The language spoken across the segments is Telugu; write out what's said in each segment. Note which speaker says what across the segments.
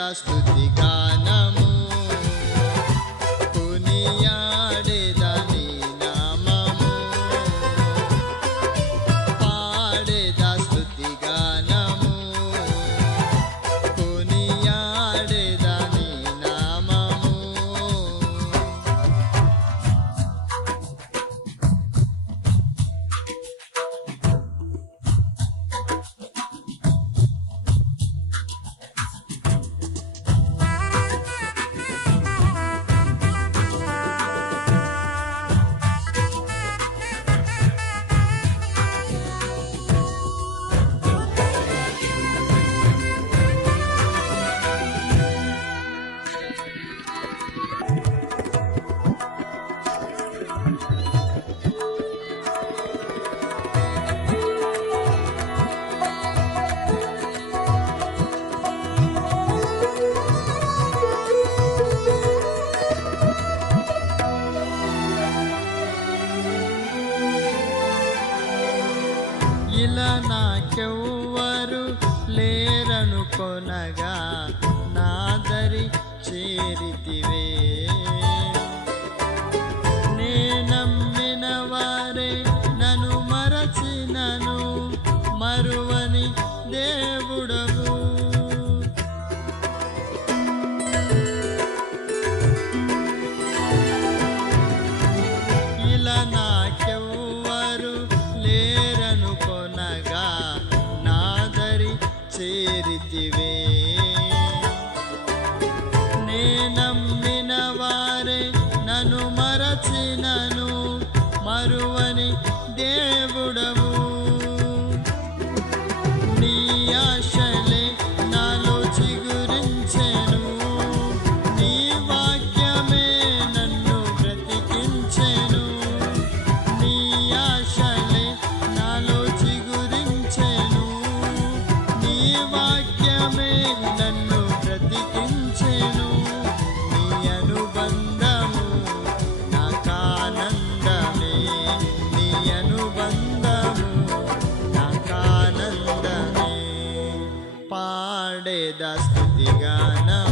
Speaker 1: us the ఇలా నాకెవ్వరు లేరనుకొనగా నాదరి చేరితివే. నేనమ్మినవారే నన్ను మరచినను మరువని దేవు Does to the gun now.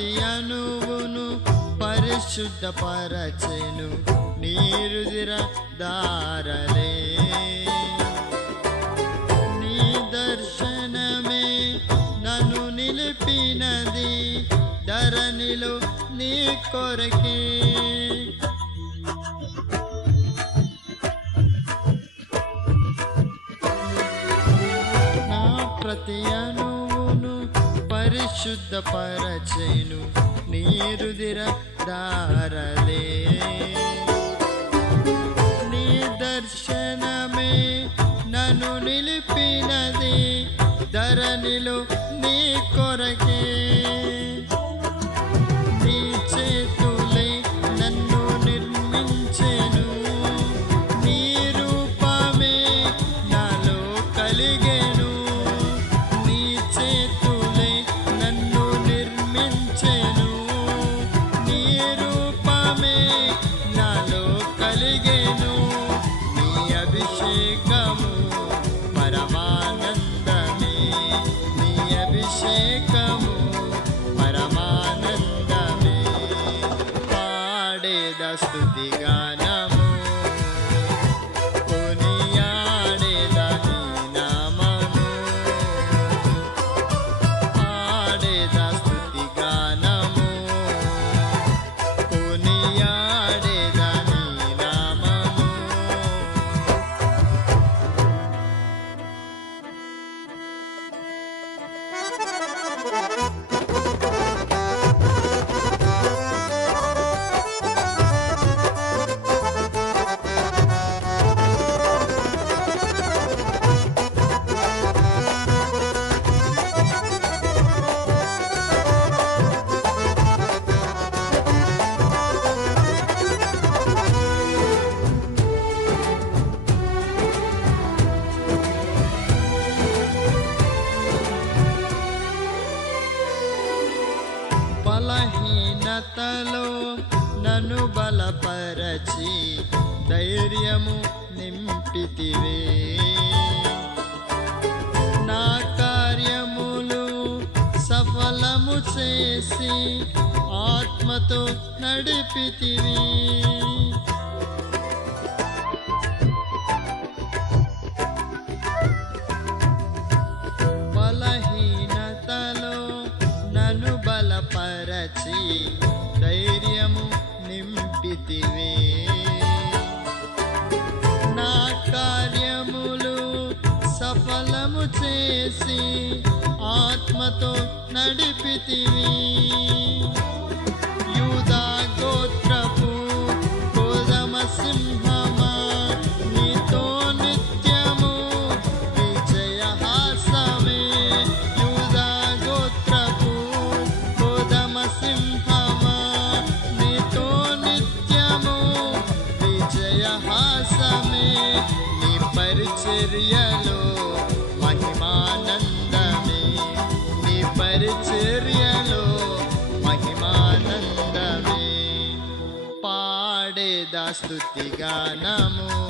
Speaker 1: ప్రతి అణువును పరిశుద్ధపరచెను. నీరుదిర దారలే నీ దర్శనమే నన్ను నిలిపినది. ధరణిలో నీ కొరకే. శుద్ధపరచెను నీ రుదిర దారలే. chegar. బలహీనతలో నన్ను బలపరచి ధైర్యము నింపితివే. నా కార్యములు సఫలము చేసి ఆత్మతో నడిపితివి. సఫలము చేసి ఆత్మతో నడిపితివి పాడేదా స్తుతి గానము.